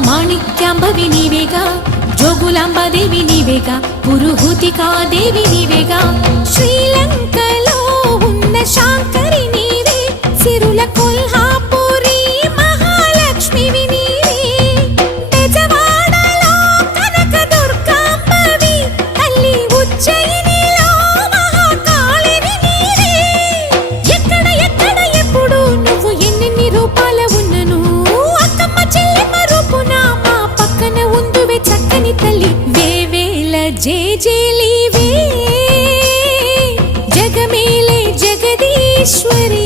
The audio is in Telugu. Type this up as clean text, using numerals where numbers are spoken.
మాణిక్యాంబవి నీవేగా, జోగులాంబాదేవి నీవేగా, పురుహూతికాదేవి నీవేగా. శ్రీలంకలో ఉన్న శాంకరి నీవే, సిరుల కొల్హాపురి మహాలక్ష్మివి నీవే. బెజవాడలో కనక దుర్గాంబవి, తల్లి ఉజ్జయినిలో మహాకాళిని నీవే. ఎక్కడ ఎక్కడ ఎప్పుడు నువ్వు ఎన్నెన్ని రూపాల ఉన్నను, అక్కమ్మ చెల్లెమ్మ రూపున మా పక్కన ఉందువే చక్కని తల్లి. వేవేల జేజేలివే, జగమేలే జగదీశ్వరి.